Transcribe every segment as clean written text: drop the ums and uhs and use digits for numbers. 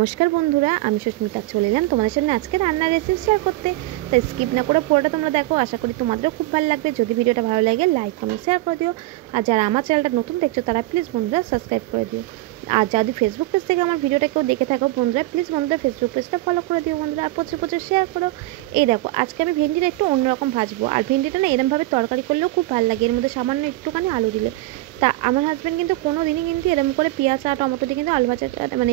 নমস্কার বন্ধুরা, আমি সুস্মিতা চলে এলাম তোমাদের সামনে আজকে রান্নার রেসিপি শেয়ার করতে। তাই স্কিপ না করে পুরোটা তোমরা দেখো, আশা করি তোমাদেরও খুব ভালো লাগবে। যদি ভিডিওটা ভালো লাগে লাইক কমেন্ট শেয়ার করে দিও, আর যারা আমার চ্যানেলটা নতুন দেখছো তারা প্লিজ বন্ধুরা সাবস্ক্রাইব করে দিও। আর যদি ফেসবুক পেজ থেকে আমার ভিডিওটা কেউ দেখে থাকো বন্ধুরা, প্লিজ বন্ধুরা ফেসবুক পেজটা ফলো করে দিও বন্ধুরা, আর প্রচুর প্রচুর শেয়ার করো। এই দেখো আজকে আমি ভেন্ডিটা একটু অন্যরকম ভাজবো, আর ভেন্ডিটা না এরমভাবে তরকারি করলেও খুব ভালো লাগে, এর মধ্যে সামান্য একটুখানি আলু দিলে। তা আমার হাজব্যান্ড কিন্তু কোনো দিনই কিন্তু এরকম করে পেঁয়াজ আর টমেটো দিয়ে কিন্তু আলু ভাজা মানে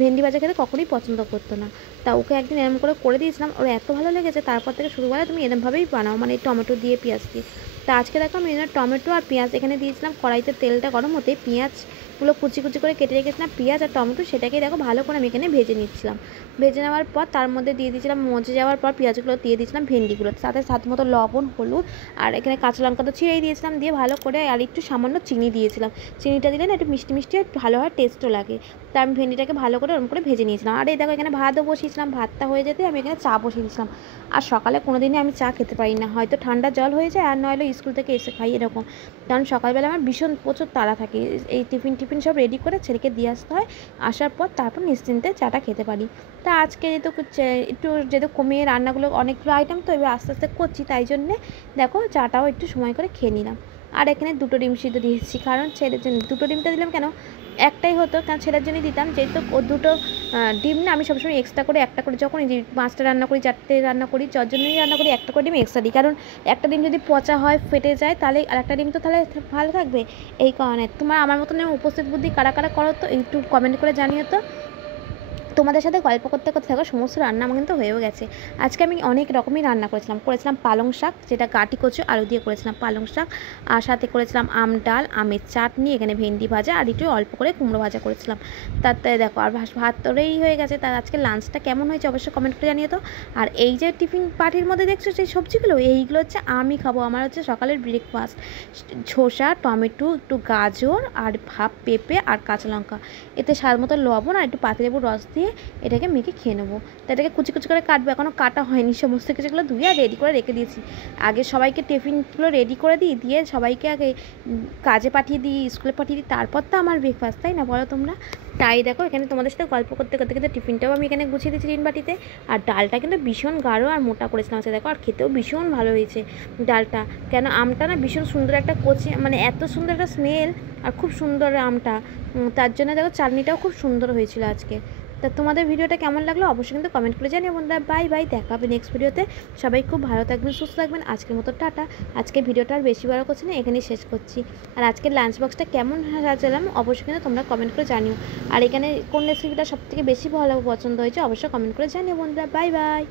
ভেন্ডি ভাজা খেতে কখনোই পছন্দ করতো না। তা ওকে একদিন এরকম করে দিয়েছিলাম, ওর এত ভালো লেগেছে, তারপর থেকে শুরু করে তুমি এরমভাবেই বানাও, মানে টমেটো দিয়ে পেঁয়াজ দিয়ে। তা আজকে দেখো আমি টমেটো আর পেঁয়াজ এখানে দিয়েছিলাম, কড়াইতে তেলটা গরম হতে পেঁয়াজগুলো কুচি কুচি করে কেটে রেখেছিলাম, পেঁয়াজ আর টমেটো সেটাকেই দেখো ভালো করে আমি এখানে ভেজে নিচ্ছিলাম। ভেজে নেওয়ার পর তার মধ্যে দিয়ে দিয়েছিলাম, মজে যাওয়ার পর পেঁয়াজগুলো দিয়ে দিয়েছিলাম ভেন্ডিগুলো, সাথে স্বাদ মতো লবণ হলুদ আর এখানে কাঁচা লঙ্কা তো ছিঁড়েই দিয়েছিলাম, দিয়ে ভালো করে আর একটু সামান্য চিনি দিয়েছিলাম। চিনিটা দিলে না একটু মিষ্টি মিষ্টি আর ভালো হয়, টেস্টও লাগে। তা আমি ভেন্ডিটাকে ভালো করে ওরকম করে ভেজে নিয়েছিলাম। আর এই দেখো এখানে ভাতও বসিয়েছিলাম, ভাতটা হয়ে যেতে আমি এখানে চা বসিয়ে দিয়েছিলাম। আর সকালে কোনো দিনই আমি চা খেতে পারি না, হয়তো ঠান্ডা জল হয়ে যায় আর নইলে স্কুল থেকে এসে খাই এরকম। কারণ সকালবেলা আমার ভীষণ প্রচুর তাড়া থাকে, এই টিফিন সব রেডি করে ছেলেকে দিয়ে আসতে হয়, আসার পর তারপর নিশ্চিন্তে চাটা খেতে পারি। তা আজকে যেহেতু কমিয়ে রান্নাগুলো অনেকগুলো আইটেম তো এবার আস্তে আস্তে করছি, তাই জন্যে দেখো চাটাও একটু সময় করে খেয়ে নিলাম। আর এখানে 2টো ডিম সিদ্ধ দিয়েছি, কারণ ছেলের জন্য 2টো ডিমটা দিলাম কেন, একটাই হতো কারণ ছেলের জন্যই দিতাম, যেহেতু ও 2টো ডিম না আমি সবসময় এক্সট্রা করে একটা করে, যখন এই যে 5টা রান্না করি 4টে রান্না করি, যার জন্যই রান্না করি একটা করে ডিম এক্সট্রা দিই, কারণ একটা ডিম যদি পচা হয় ফেটে যায় তাহলে আর একটা ডিম তো তাহলে ভালো থাকবে। এই কারণে তোমার আমার মতন উপস্থিত বুদ্ধি কারা কারা করো তো একটু কমেন্ট করে জানিও তো। তোমাদের সাথে গল্প করতে করতে থাকো, সমস্ত রান্না আমার কিন্তু হয়েও গেছে। আজকে আমি অনেক রকমই রান্না করেছিলাম পালং শাক, যেটা গাটি কচু আলু দিয়ে করেছিলাম পালং শাক, আর সাথে করেছিলাম আম ডাল, আমের চাটনি, এখানে ভেন্ডি ভাজা আর একটু অল্প করে কুমড়ো ভাজা করেছিলাম। তাতে দেখো আর ভাত তোরেই হয়ে গেছে। তার আজকে লাঞ্চটা কেমন হয়েছে অবশ্যই কমেন্ট করে জানিয়ে তো। আর এই যে টিফিন পার্টির মধ্যে দেখছো সেই সবজিগুলো, এইগুলো হচ্ছে আমি খাবো, আমার হচ্ছে সকালের ব্রেকফাস্ট। শসা, টমেটো, একটু গাজর আর ভাপ পেঁপে আর কাঁচা লঙ্কা, এতে স্বাদ মতো লবণ আর একটু পাতিলেবুর রস দিয়ে এটাকে মেখে খেয়ে নেবো। তো এটাকে কুচি কুচি করে কাটবো, এখনও কাটা হয়নি, সমস্ত কিছুগুলো ধুয়ে আর রেডি করে রেখে দিয়েছি। আগে সবাইকে টিফিনগুলো রেডি করে দিয়ে সবাইকে আগে কাজে পাঠিয়ে দিই, স্কুলে পাঠিয়ে দিই, তারপর তো আমার ব্রেকফাস্ট, তাই না বলো তোমরা? তাই দেখো এখানে তোমাদের সাথে গল্প করতে করতে কিন্তু টিফিনটাও আমি এখানে গুছিয়ে দিয়েছি টিন বাটিতে। আর ডালটা কিন্তু ভীষণ গাঢ় আর মোটা করেছিলাম আজকে দেখো, আর খেতেও ভীষণ ভালো হয়েছে ডালটা। কেন আমটা না ভীষণ সুন্দর একটা কচি, মানে এত সুন্দর একটা স্মেল, আর খুব সুন্দর আমটা, তার জন্য দেখো চাটনিটাও খুব সুন্দর হয়েছিল আজকে। তা তোমাদের ভিডিওটা কেমন লাগলো অবশ্যই কিন্তু কমেন্ট করে জানিও বন্ধুরা। বাই বাই, দেখা হবে নেক্সট ভিডিওতে। সবাই খুব ভালো থাকবেন, সুস্থ থাকবেন। আজকের মতো টাটা। আজকে ভিডিওটা আর বেশি বড় করছি না, এখানেই শেষ করছি। আর আজকের লাঞ্চ বক্সটা কেমন সাজালাম অবশ্যই কিন্তু তোমরা কমেন্ট করে জানিও। আর এখানে কোন রেসিপিটা সবথেকে বেশি ভালো পছন্দ হয়েছে অবশ্যই কমেন্ট করে জানিও বন্ধুরা। Bye bye.